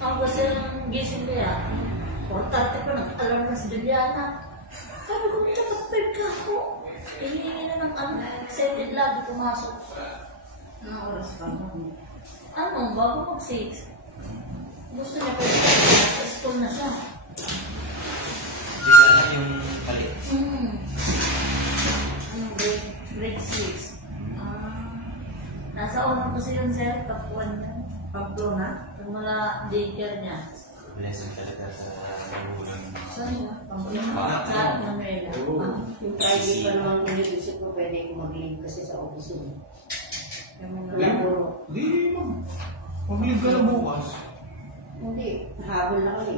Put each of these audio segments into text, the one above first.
Ako kasi ang gising kaya, 4:30 pa nag-alarm na si Juliana. Sabi ko, dapat 5 ka ako. Hihingi na ng excited lagi pumasok. Anong oras pa mo? Bago mag-6. Gusto niya pa yung sa school na siya. Juliana yung palit. Anong grade 6? Nasa unang kasi yun, sir, kapuan na. Pablo na? Mula daycare niya. Blessing talaga sa magulang. Saan yun? Pablo na? Sa Manila. Yung Friday pa naman kung inisip ko pwede ko mag-leave kasi sa office yun. Hindi, mag-leave ka na bukas. Hindi, habol na kami.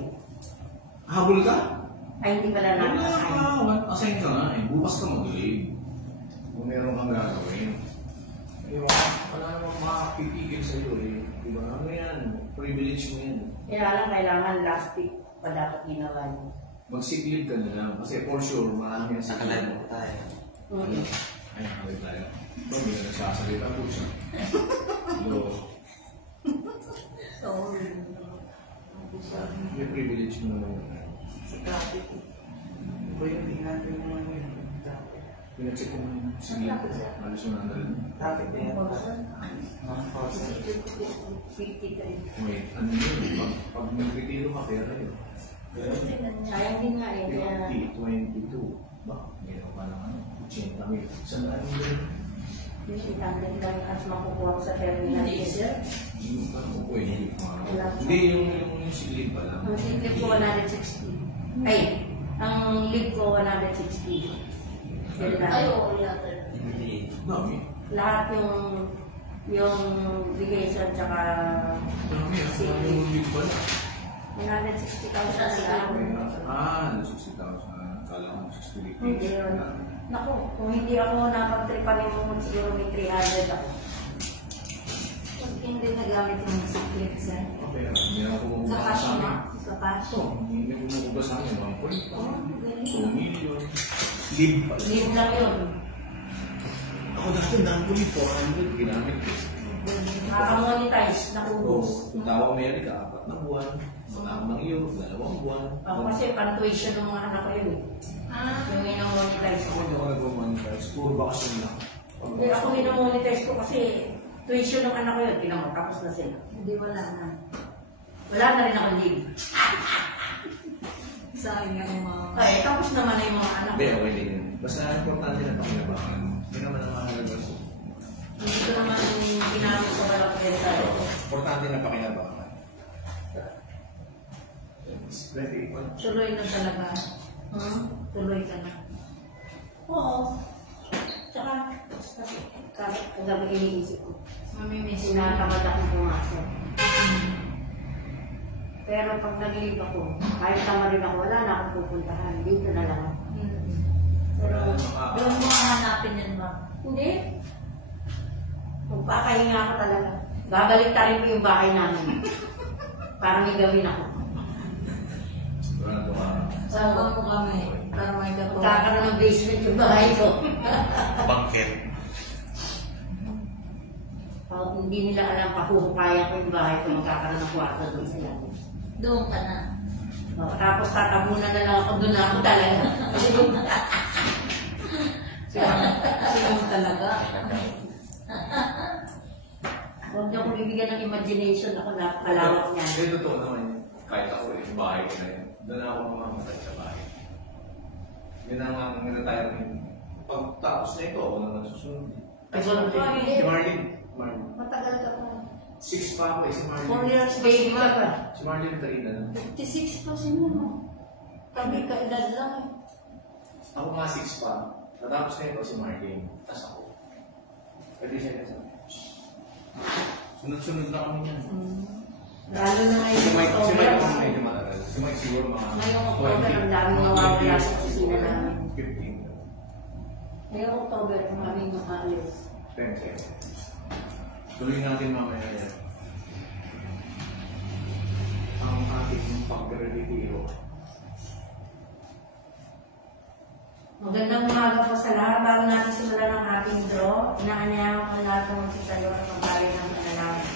Habol ka? Ay, hindi pala namin Assign ka nga eh. Bukas ka mag-leave. Kung meron kang gagawin. Wala namang makakipigil sa'yo eh. Diba? Ano yan? Privilege mo yan. Kaya lang, kailangan last week pa dapat ginawa niyo. Mag-sick leave ka na lang. Kasi for sure, marami ang sick Nakalive leave. mo tayo. Ay, nakalive tayo. Hindi ka nagsasalita po siya. Hello. May privilege mo naman. Sa traffic. Iba yung tingnan mo naman yun. Pinacheck ko naman. Sige, alas mo na rin. Traffic na yan. Wait, ano yun? Pag nag-retiro ka, pera yun. Sayang din nga eh. 22. Ba? Meron ka lang 80 mil. Saan na yun? Yung itandem lang as makukuha ko sa terminal. Hindi, sir. Yung parang pwede. Hindi, yung sick pa lang. Ang sick leave ko 160. Ay, ang leave ko 160. Ay, oo, yata. Hindi. Dami. Lahat yung vacation tsaka Dami. Ang yung leave pa lang. 160,000 sa Ah, 60,000. Kala ko 60,000. Hindi yun. Naku, kung hindi ako napagtripan mo, siguro may 300 ako. Pag hindi nagamit yung sick leave, sir. Okay, hindi na ako Sa bumaba cash sa amin. mo? Sa cash. Hindi ko bumaba sa amin. 1.5. Oh, ganyan. 2 million. Leave pa lang. Leave lang yun. Ako dati, dami ko yung 400. Ginamit ko. Nakamonetize, naubos. Tawa Amerika, 4 na buwan. Mga Europe, 2 buwan. Ako kasi pan-tuition ng mga anak ko yun. Yung minamonetize ko. Ako nag-monetize. Puro bakasyon lang. Hindi ako minamonetize ko kasi tuition ng anak ko yun. Tinamo, tapos na sila. Hindi, wala na. Wala na rin ako leave. Sa akin nga yung mga... Ay, tapos naman na yung mga anak Hindi, ko. okay din yun. Basta importante na pakinabangan. Hindi naman ang mahalaga sa Hindi ko naman ginamit sa walang kwenta. importante na pakinabangan. Very good. Tuloy na talaga. Tuloy ka na. Oo. Tsaka, kasi kagabi iniisip ko. Mamimiss na. Sinatamad akong pumasok. Pero pag nag-leave ako, kahit tama rin ako, wala na akong pupuntahan. Dito na lang. Pero, Doon mo hanapin yan, ma'am. hindi. Magpakahinga ako talaga. Babalik tayo ko yung bahay namin. Para may gawin ako. Sigurado ka. Saan mo kami? Para may katulad. Magkakaroon ng basement yung bahay ko. Bangker. Pag hindi nila alam pa kung kaya ko yung bahay ko, magkakaroon ng kwarto doon sila. Doon ka na. Tapos tatabunan na lang ako doon ako talaga. Sino talaga? Huwag niyo akong bibigyan ng imagination ako na kalawak niya. Hindi, totoo naman yun. Kahit ako yung bahay ko na yun. Doon na ako mamamatay sa bahay. Yun ang retire ko yun. Pagtapos na ito, ako naman susunod. Si Marlene. Matagal ka pa. 6 pa ako eh, si Marlene. 4 years Baby ka pa. Si Marlene Tarina. 56 pa si Mama. Kami kaedad lang eh. Ako nga 6 pa. Natapos na ito si Marlene. Tapos ako. Pwede siya kasi. Sunod-sunod na kami yan. Lalo na ngayon Si yung Mike October. naman medyo matagal. Si Mike siguro mga Ngayong October, ang daming mawawala sa kusina namin. 15. Ngayong October, ang aming makaalis. 10 seconds. Tuloy natin mamaya yan. Ang ating pag-retiro. Magandang umaga po sa lahat. Bago natin simulan ang ating draw, inaanyayahan ko lahat ng magsitayo at magbali ng panalangin.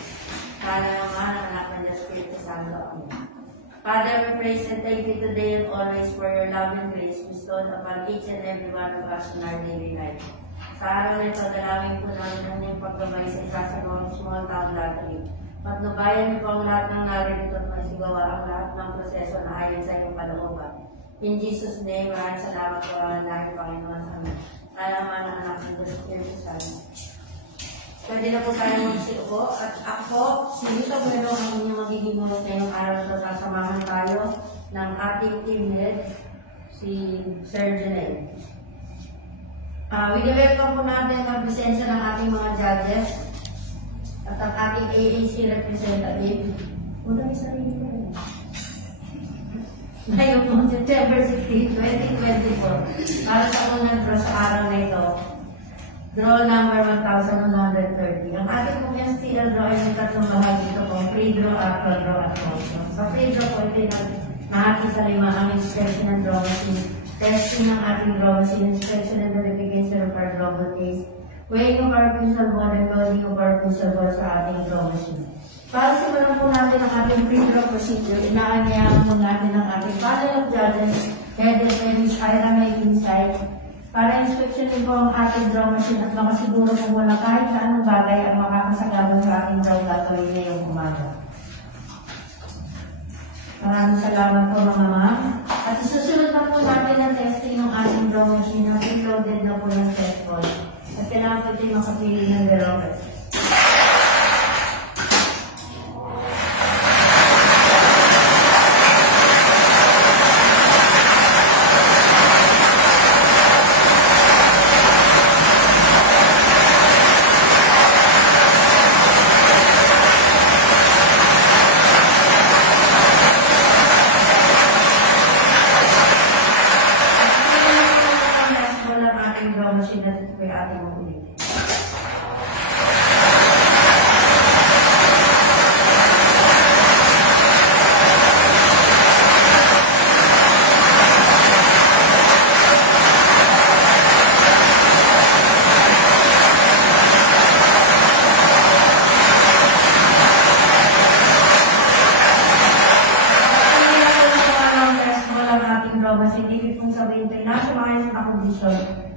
Kala naman ang anak ng Espiritu Santo. Amen. Father, we praise and thank you today and always for your love and grace bestowed upon each and every one of us in our daily life. Sa araw na ito, dalawin po namin ang inyong paggabay sa isa sa mga small town lottery. Paggabayan niyo po ang lahat ng narito at masigawa ang lahat ng proseso na ayon sa iyong kalooban. In Jesus' name, maraming salamat po ang lahat, Panginoon. Amen. Alaman ang anak ng Diyos, Espiritu Santo. Pwede na po tayo magsiupo. At ako, si Lito Bueno, ang inyong magiging host ngayong araw na sasamahan tayo ng ating team head, si Sir Janelle. Winawelcome po natin ang presensya ng ating mga judges at ang ating AAC representative. Una yung sarili ko. Ngayon po, September 16, 2024, para sa unang draw sa araw na ito. Draw number 1,130. Ang ating pong STL draw ay may tatlong bahagi. Ito po, free draw, actual draw, at motion. Sa free draw po, ito yung nahati sa lima ang inspection ng draw machine, testing ng ating draw machine, inspection and verification of our draw case, weighing of our crucial ball, and loading of our crucial ball sa ating draw machine. Para simulan po natin ang ating free draw procedure, inaanyayahan po natin ang ating panel of judges, headed by Ms. Ira May Inside, para inspeksyonin po ang ating draw machine at makasiguro po wala kahit na anong bagay ang makakasagabal sa ating draw gagawin ngayong umaga. Maraming salamat po mga ma'am. At isusunod na po natin ang testing ng ating draw machine na preloaded na po ng test ball. At kailangan po ito makapili ng derogas.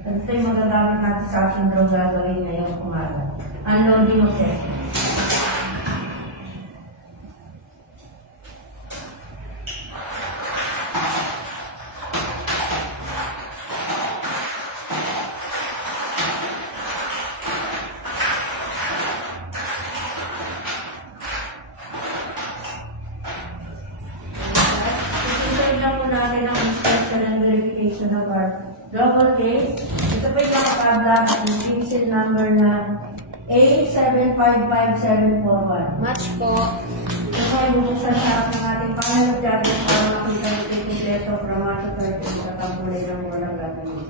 At ito yung magagamit natin sa ating draw gagawin ngayong umaga. Unloading of test. Isusunod lang po natin ang inspection and verification of our double case. Ito po yung nakatabla ng case number na A755741. Match po. Ito po ay bubuksan sa ating panel of judges para makita yung titipleto from 1 to 30 sa tambulay ng walang gagawin.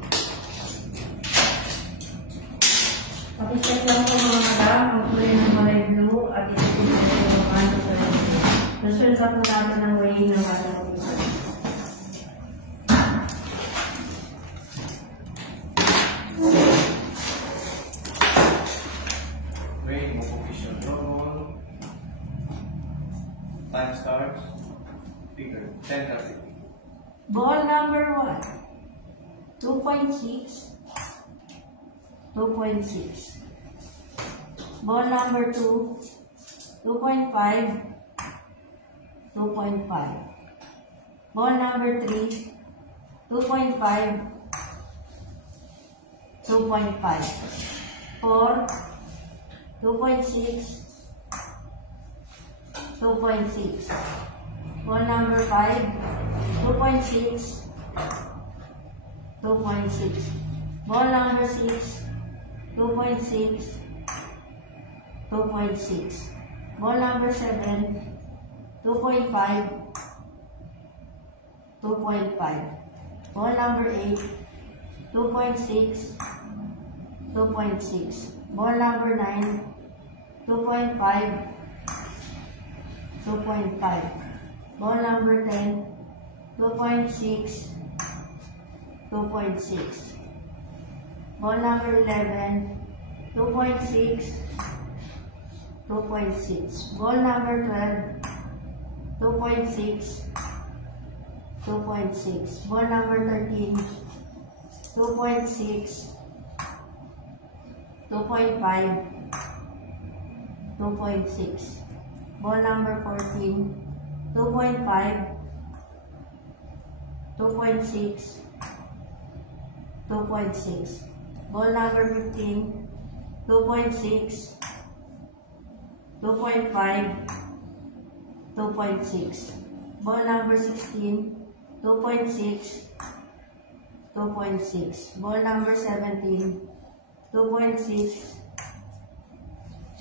Pakicheck lang po mga madam, ang kulay ng kulay blue at ititipleto ng 1 to 30. Nasunod na po natin ang weighing ng ating officer. Time starts. Figure 10:30. Ball number 1, 2.6, 2.6. Ball number 2, 2.5, 2.5. Ball number 3, 2.5, 2.5. 4, 2.6, 2.6. Ball number 5, 2.6, 2.6. Ball number 6, 2.6, 2.6. Ball number 7, 2.5, 2.5. Ball number 8, 2.6, 2.6. Ball number 9, 2.5, 2.5. Ball number 10, 2.6, 2.6. Ball number 11, 2.6, 2.6. Ball number 12, 2.6, 2.6. Ball number 13, 2.6, 2.5, 2.6. Ball number 14, 2.5, 2.6, 2.6. Ball number 15, 2.6, 2.5, 2.6. Ball number 16, 2.6, 2.6. Ball number 17, 2.6,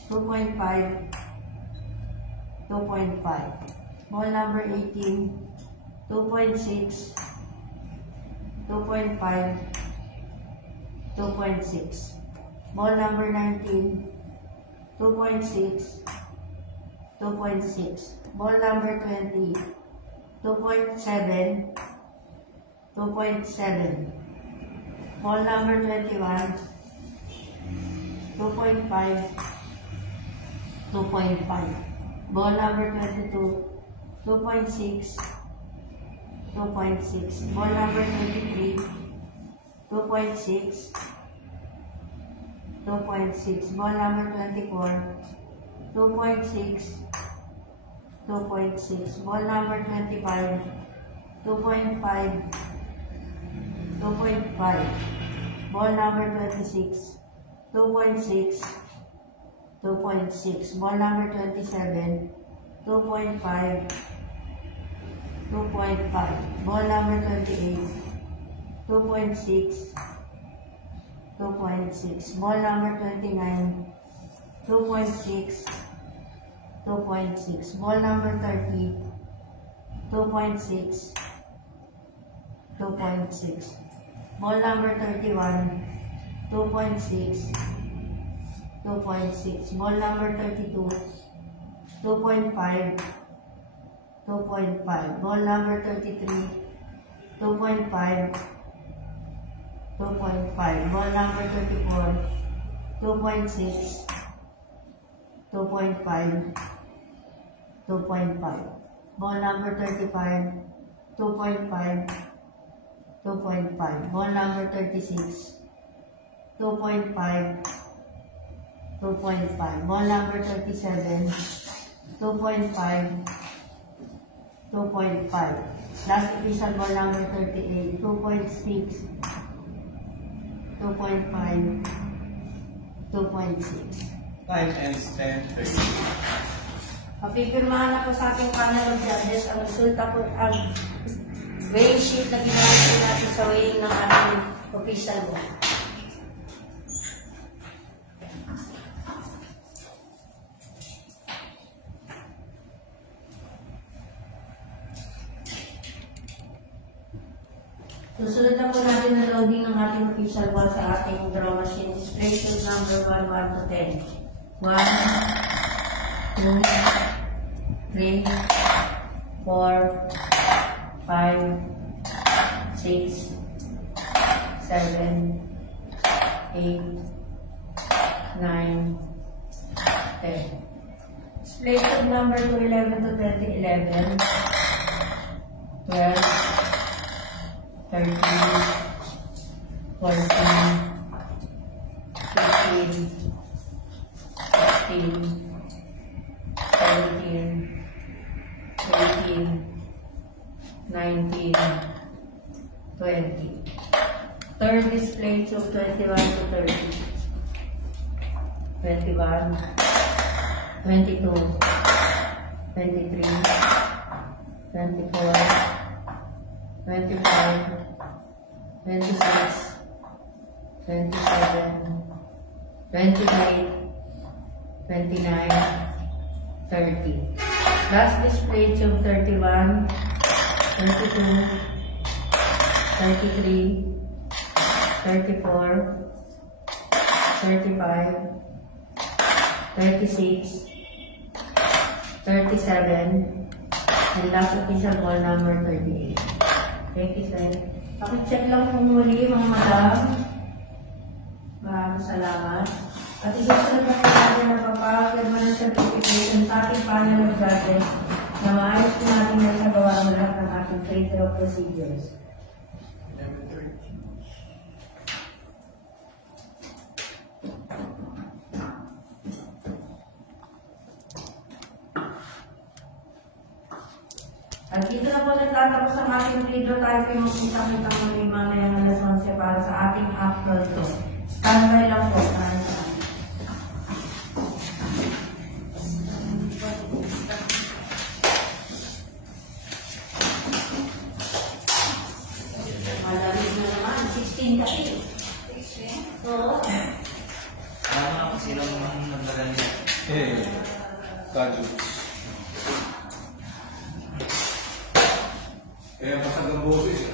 2.5, 2.5. Ball number 18, 2.6, 2.5, 2.6. Ball number 19, 2.6, 2.6. Ball number 20, 2.7, 2.7. Ball number 21, 2.5, 2.5. Ball number 22, 2.6, 2.6. Ball number 23, 2.6, 2.6. Ball number 24, 2.6, 2.6. Ball number 25, 2.5, 2.5. Ball number 26, 2.6, 2.6. Ball number 27, 2.5, 2.5. Ball number 28, 2.6, 2.6. Ball number 29, 2.6, 2.6. Ball number 30, 2.6, 2.6. Ball number 31, 2.6, 2.6. Ball number 32, 2.5, 2.5. Ball number 33, 2.5, 2.5. Ball number 34, 2.6, 2.5, 2.5. Ball number 35, 2.5, 2.5. Ball number 36, 2.5, 2.5. Ball number 37, 2.5, 2.5. Last official ball number 38, 2.6, 2.5, 2.6. Time ends 10:30. Mapipirmahan na po sa ating panel of judges ang resulta po ang weighing sheet na ginagawa natin sa weighing ng ating official ball. Susunod na po natin ang loading ng ating official ball sa ating draw machine. Display shoot number 1, 1 to 10. 1, 2, 3, 4, 5, 6, 7, 8, 9, 10. Display shoot number 2, 11 to 20, 11, 12, 13, 14, 15, 16, 17, 18, 19, 20. Third display to 21 to 30, 21, 22, 23, 24, 25, 26, 27, 28, 29, 30. Last display tube 31, 32, 33, 34, 35, 36, 37, and last official ball number 38. Thank you, sir. Pakichat lang po muli mga madam. Maraming salamat. At isusunod na po natin ang pagpapagad ng certification sa ating panel of judges na maayos po natin na sa gawa ang lahat ng ating trade law procedures. At dito na po nagtatapos ang ating video. Tayo po yung magkita-kita muli mamaya ng alas 11 para sa ating upload to. Standby lang po. Maraming salamat. Malamig na naman. 16 kasi. Oo. Tama, sila naman nagdagan niya. Kaju. Kaya pasag ang boses.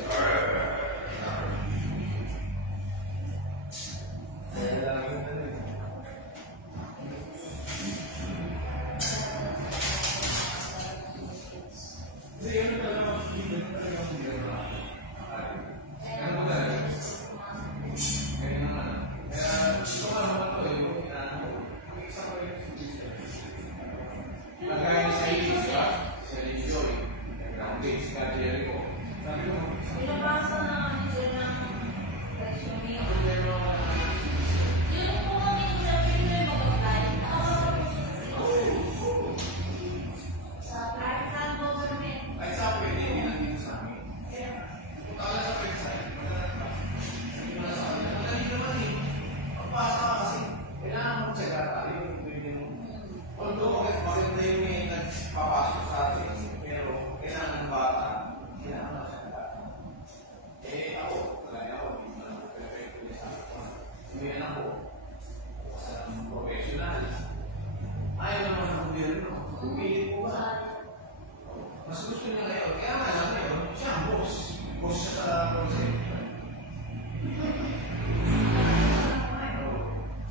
Mas gusto niya ngayon, kaya nga lang ngayon, siya ang boss. Boss siya sa konsep.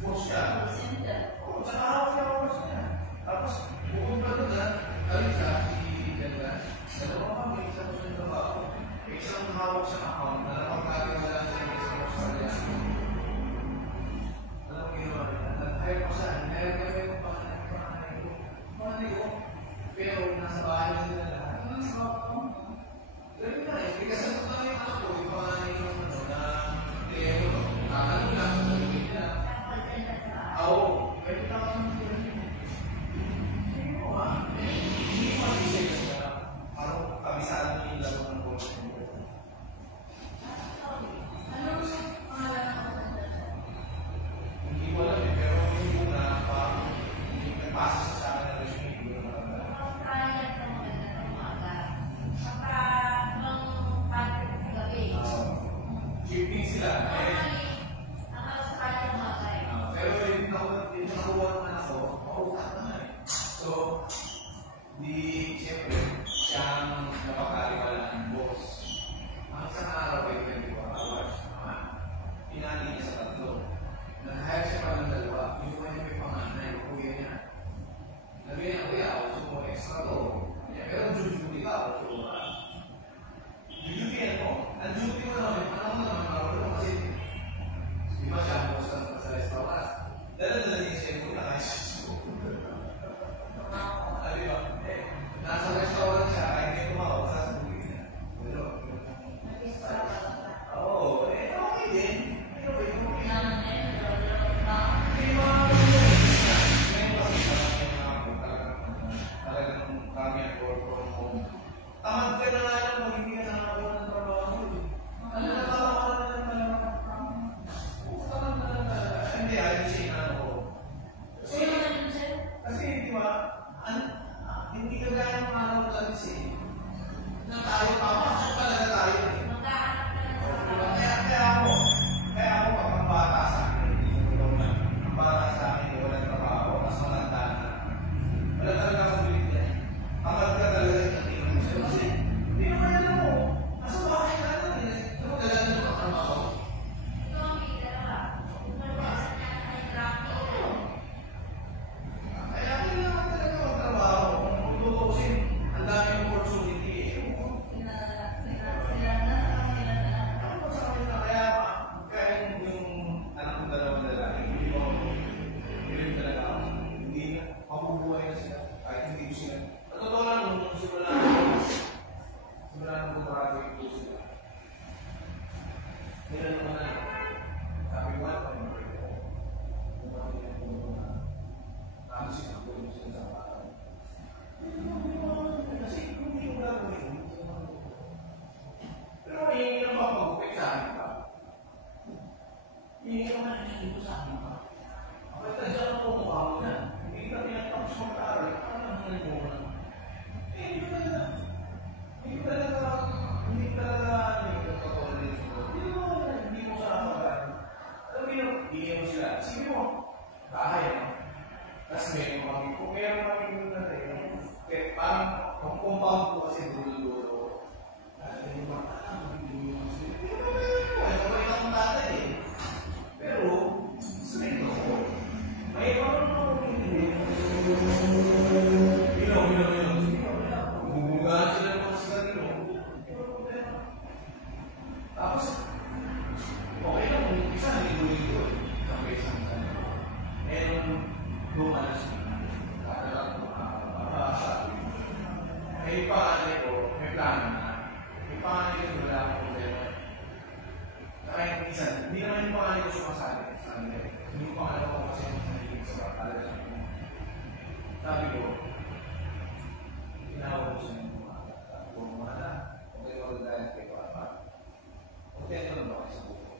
Boss siya. Oo, sa araw siya ang boss niya. Tapos, bukod ba doon na, Alisa, si Ganda, dalawa kami, isang gusto niya ba ako? Isang hawak sa account, na napagkagin na lang siya isang boss sa kanya. Alam mo ginawa niya, ayaw ko saan, ayaw kami yung panganay ko. Pero nasa bahay na sila lahat. Pero na eh, kasi ito na yung anak ko, yung panganay yung ano na Leo, kakanong lang sa sabihin nila. Oo, pwede na ako ng sila niyo. Oo nga, hindi ko masisig kasi na parang kabisaan niyo yung laro ng boss. Hindi ko alam eh, pero yung una, parang nagpasa sa akin na resume. Kasi may kami, kung meron kami yung natin, kaya parang ang compound ko kasi dulo-dulo. Yung mga akong tatay eh. Pero, sabihin ko, may bumubugaan sila ng mga sigarino. Tapos, okay lang, isa naligo-ligo eh. Sabi isang kanila. Eh, nung lumalas katalang sabi. May panganay ko, may plano na. May panganay ko, wala akong problema. Kaya minsan, hindi naman yung panganay ko sumasali. Hindi yung panganay ko kasi nagiging sa bakala sa akin. Sabi ko, tinawag ko siya ng mga na, okay ba dahil kay Papa? Contento na ba kayo sa buko?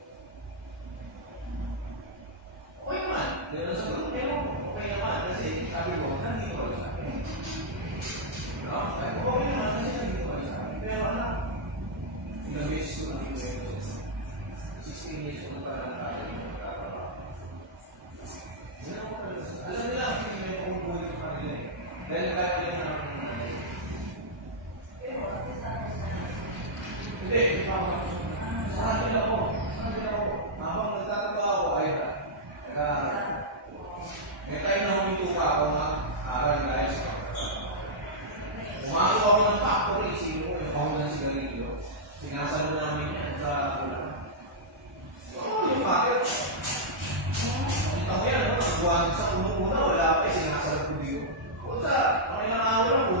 Okay naman. Pero sa buko, okay naman. Kasi sabi ko, nandito ka sa akin. Sabi ko, okay naman. Kasi nandito ka sa akin. Pero wala. Ilang beses ko nandito kayo sa 16 years ko na parang tayo yung magkakaroon. Alam nila, kasi may pumupulit ko kanila eh. Dahil kaya yun na hindi, saan nila ako? Habang nagtatrabaho ako, ay may tayo na humituka ako na aral dahil sa umaso ako ng factory, sino yung pahong ng sigarilyo. Sinasalo namin yan sa kulang. Yung bakit? Ang yan, nagbuwag sa unang-una, wala pa, sinasalo ko dito. Kung sa, ang inangawa lang,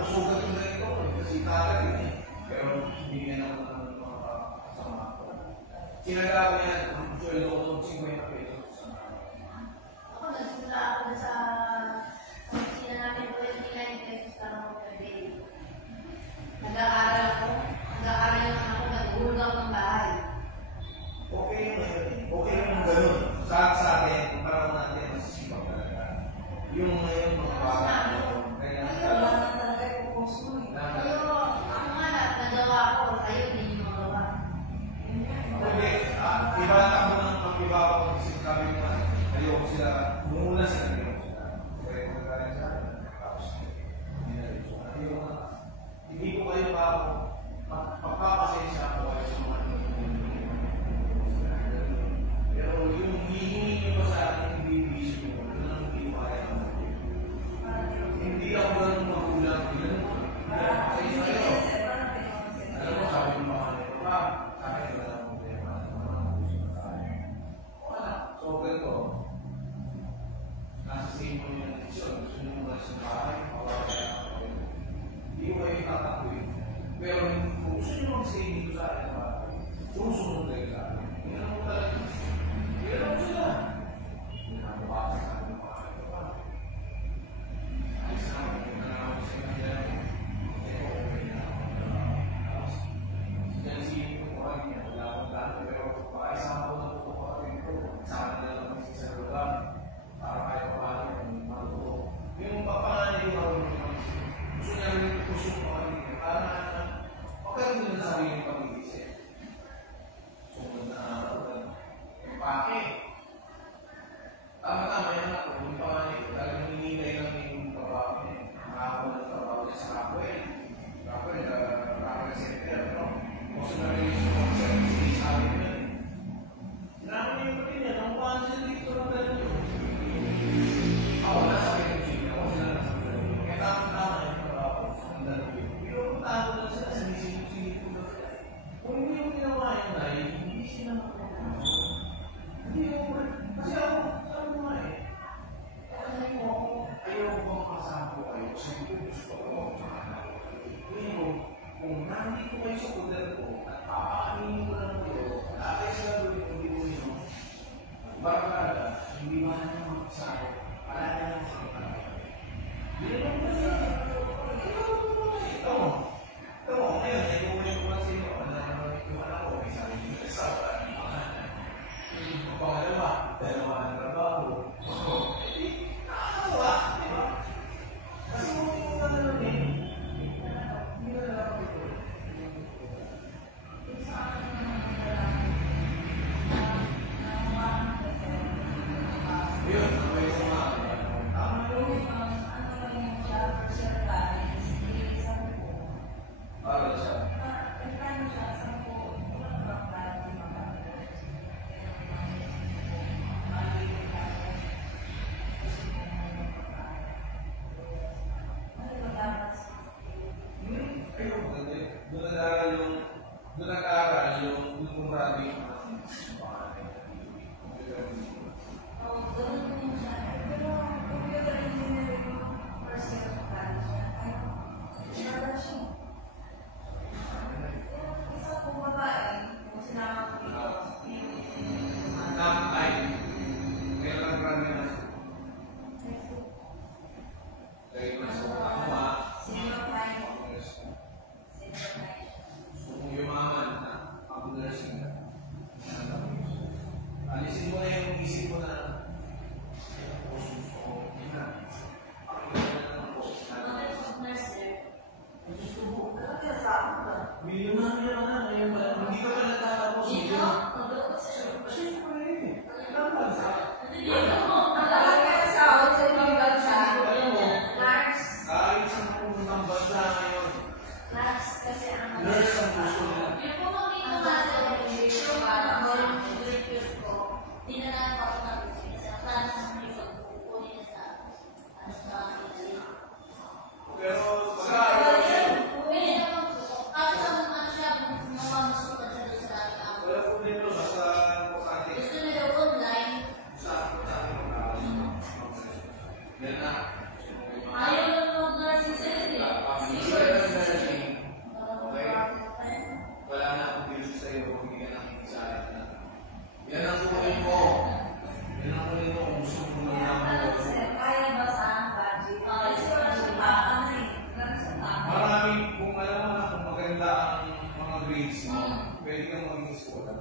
Ang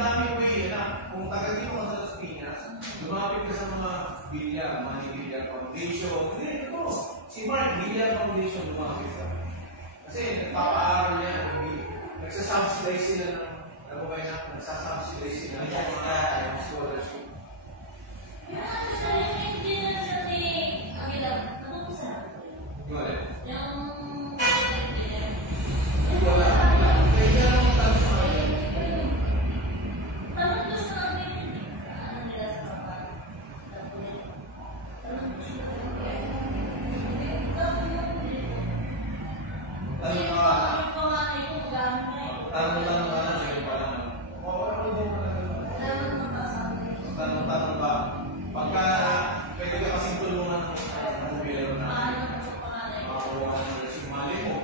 dami way na. Kung tagal dito ka sa Las Piñas, lumapit ka sa mga bilya, mga bilya foundation. Hindi, ito. Si Mark, bilya foundation, lumapit ka. Kasi nagpapaaral yan. Nagsasubsidize sila ng, ano ba yan? Nagsasubsidize sila ng mga scholarship. Tanong ba? Pagka pwede ka kasing tulungan ng gobyerno na makakuha ka ng simali mo.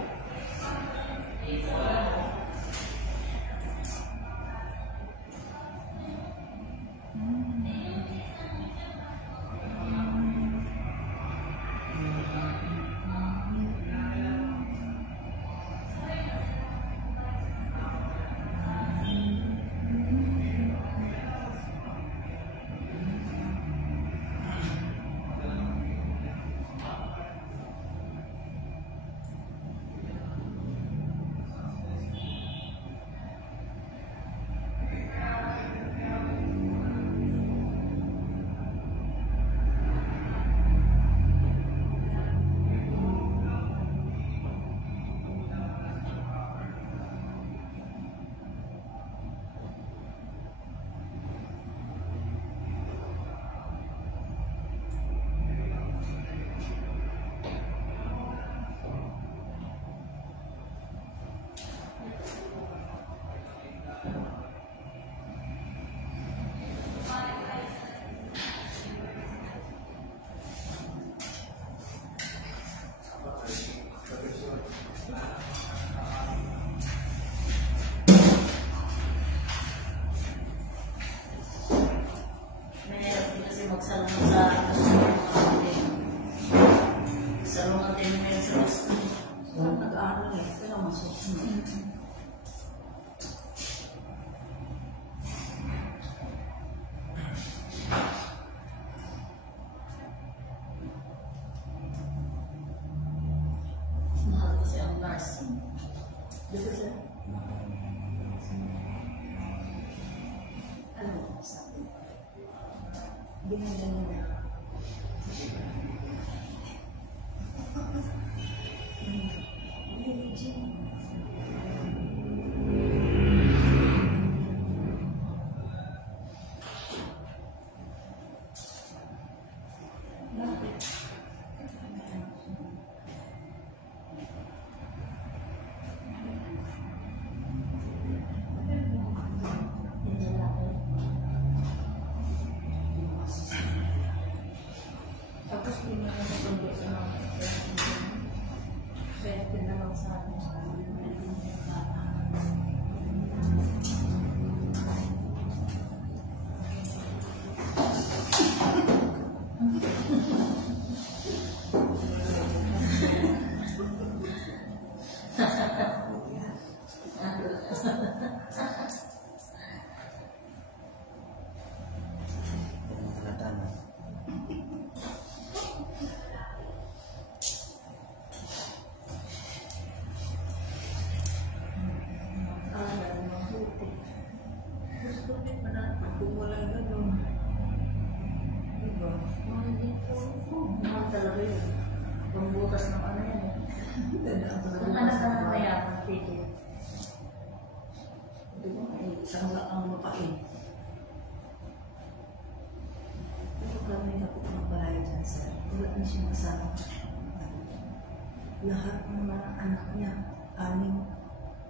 Lahat ng mga anak niya, aning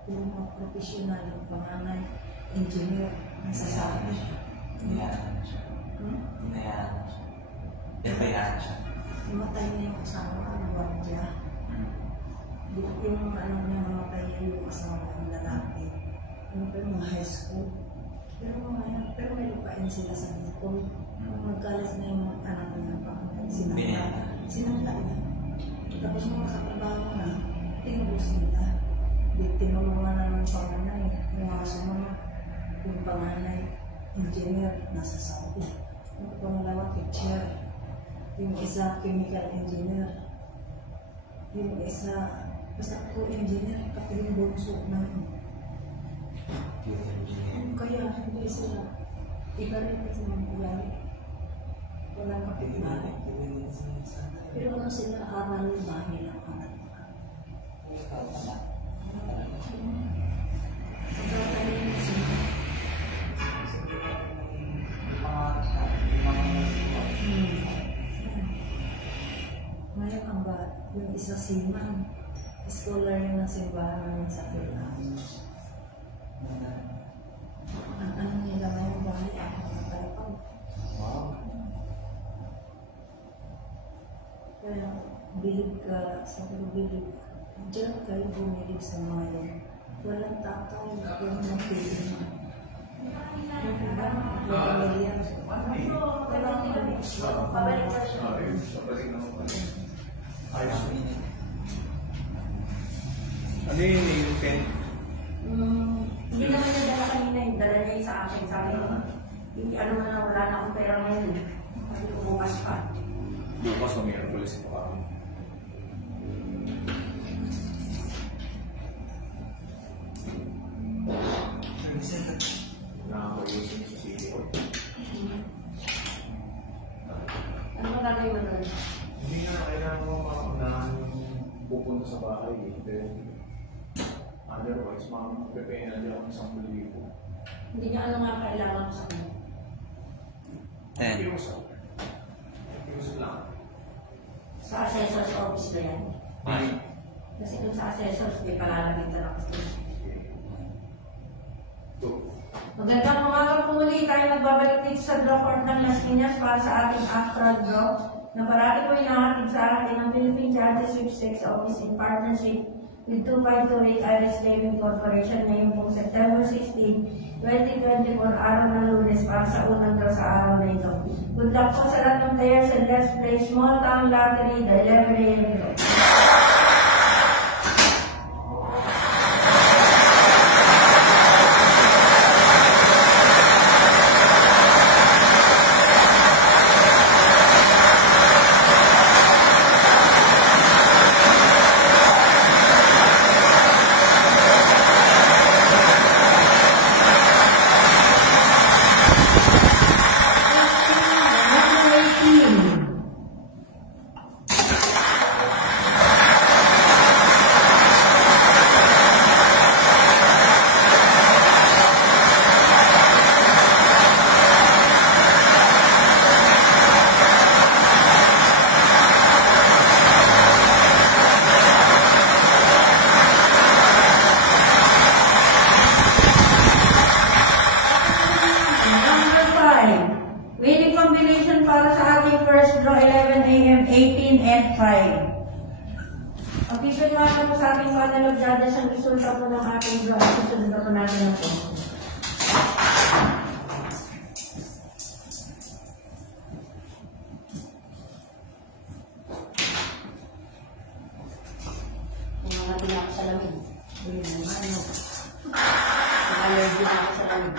puro mga profesional, yung panganay, engineer, nasasabi siya. Hinayaan siya. Hinayaan siya. Hinayaan siya. Namatay na yung asawa, gwardiya. Yung mga anak niya namatay yung asawa ng lalaki. Ano pa yung mga high school. Pero may lupain sila sa Bicol. Magkalas na yung mga anak niya, sinangla. Sinangla niya. Tapos mga katrabaho na, tinuro sila. Tinulungan naman panganay, yung mga sumunod. Yung panganay, engineer, nasa Saudi. Yung pangalawa, teacher. Yung isa, chemical engineer. Yung isa, basta ko engineer, pati yung bunso na yun. Kaya hindi sila, iba rin kasi magpuyari. Walang kapitbahay. Pero ano sila, aral bahay lang aral. Pagkakaroon sila. Ngayon ang ba, yung isa siman, scholar yun ng simbahan sa Philippines. Ang ano nila ngayong bahay, ako nagtalapag. Wow. Kaya bilib ka, sa bilib, diyan kayo bumilib sa mga yun. Walang tatay, walang magpili mo. Yung iba, pamilya. Walang Pabalik pa siya. Ayos. Ano yun yung pen? Hindi naman niya dala kanina yung dala niya sa akin. Sabi ko, ano na wala na akong pera ngayon. Sabi ko bukas pa. Bukas o mayroon ulit sa pakakang. Nakakayusin sa city ko. Ano ba gagawin mo doon? Hindi nga kailangan mo makaunahan yung pupunta sa bahay. Then, otherwise, makapagpapay na dyan ako 10,000. Hindi niya ano nga kailangan ko sa kanya. Iusap. Iusap lang. Sa assessor's office ba yan? Ay. Kasi kung sa assessor's, may palalagin ka lang kasi. Magandang umaga po muli. Tayo nagbabalik dito sa Draw Court ng Las Piñas para sa ating actual draw na parati po inahatid sa atin ng Philippine Charity Sweepstakes Office in partnership with 2528 Iris Gaming Corporation ngayong pong September 16, 2024, araw ng Lunes para sa unang draw sa araw na ito. Good luck po sa lahat ng players and let's play Small Town Lottery, the 11 a.m. draw. Winning combination para sa ating first draw 11 a.m. 18 and 5. Pag-ipinwasan po sa ating panel of judges ang resulta po ng ating draw. Susunod na po natin ang po. Nangangatin ako sa lamig. Hindi naman ano. Nag-allergy na ako sa lamig.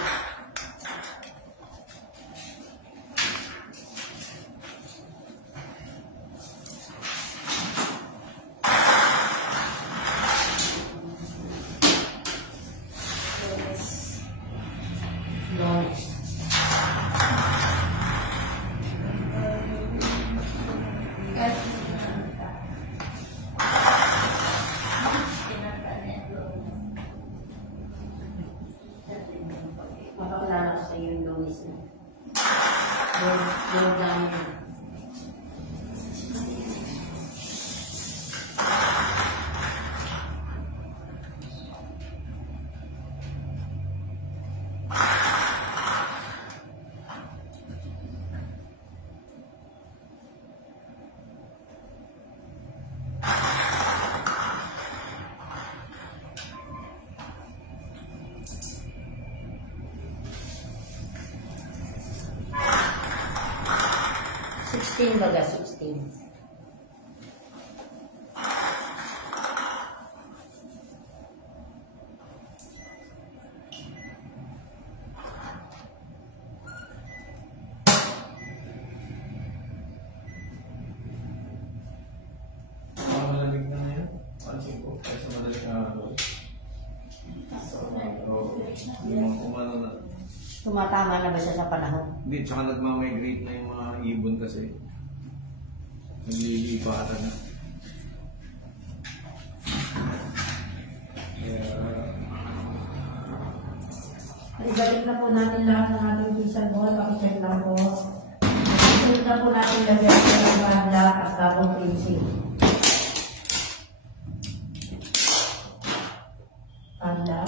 Mapapalala ko sa iyo yung Luis na. Lord namin. Baga 16. Tumatama na ba siya sa panahon? Hindi, tsaka nagmamigrate na yung mga ibon kasi. Naglilipatan na. Ibalik na po natin lahat ng ating visa ball. Pakicheck lang po. Isunod na po natin lagyan sa ng banda at bagong facing. Banda.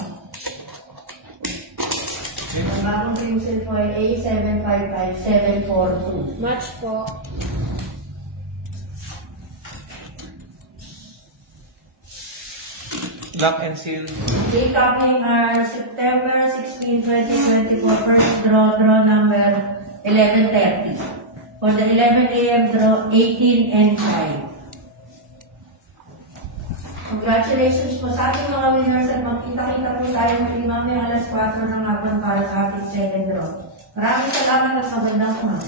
Ang bagong facing po ay A755742. Match po. Lock and seal. Date copying are September 16, 2024, first draw number 11:30. For the 11 a.m. draw, 18 and 5. Congratulations po sa ating mga winners at magkita-kita po tayo ng mamaya alas 4 ng hapon para sa ating second draw. Maraming salamat at magandang umaga.